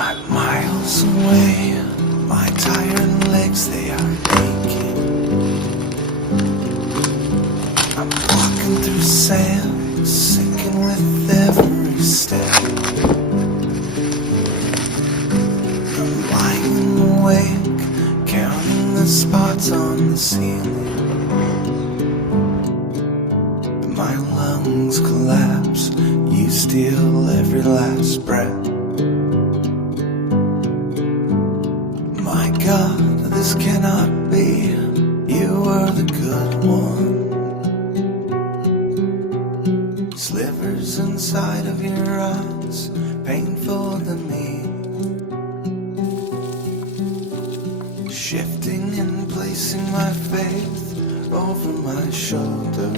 I'm miles away, my tired legs, they are aching. I'm walking through sand, sinking with every step. I'm lying awake, counting the spots on the ceiling. My lungs collapse, you steal every last breath. My God, this cannot be, you were the good one. Slivers inside of your eyes, painful to me. Shifting and placing my faith over my shoulder.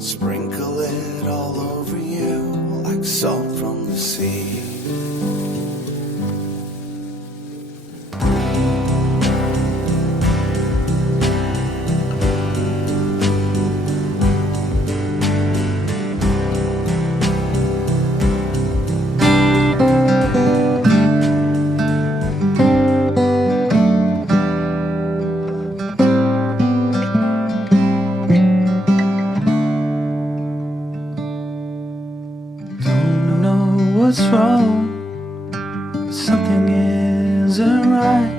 Sprinkle it all over you like salt from the sea. What's wrong? Something isn't right.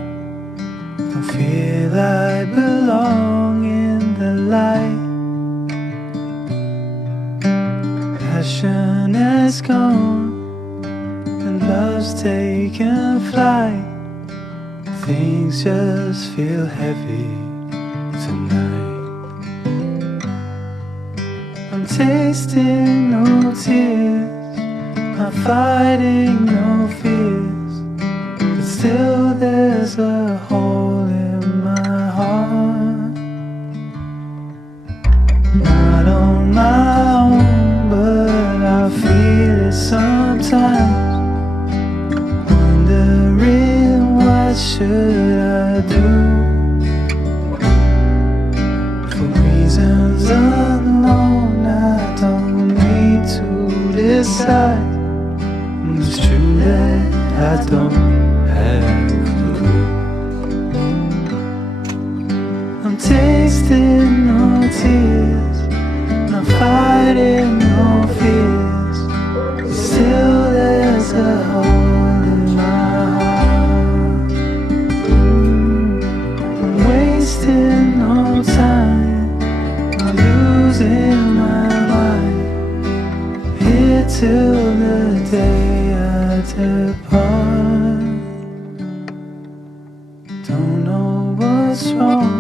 Don't feel I belong in the light. Passion has gone and love's taken flight. Things just feel heavy tonight. I'm tasting no tears, I'm fighting no fears, but still there's a hole in my heart. Not on my own, but I feel it sometimes. Wondering what should I do? For reasons unknown, I don't need to decide. It's true that I don't have a clue. I'm tasting no tears, I'm fighting no fears. Still there's a hole in my heart. I'm wasting no time, I'm losing my mind. Here till the day depart. Don't know what's wrong,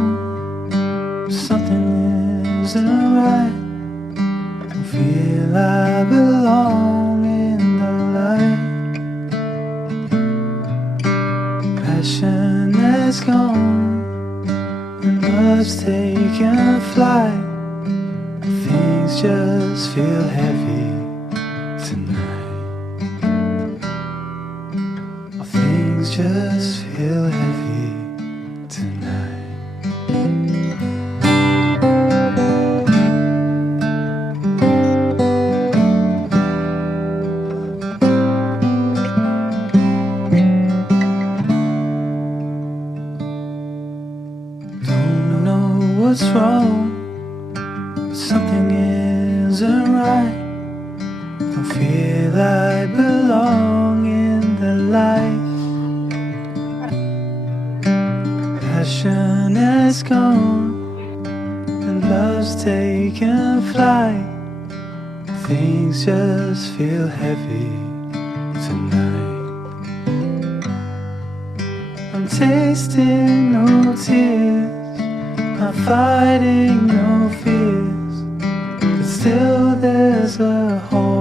something isn't right. Don't feel I belong in the light. Passion has gone and love's taken flight. Things just feel heavy tonight. Things just feel heavy tonight. Don't know what's wrong, something isn't right. Don't feel I belong in the light. Passion has gone and love's taken flight. Things just feel heavy tonight. I'm tasting no tears, I'm fighting no fears, but still there's a hole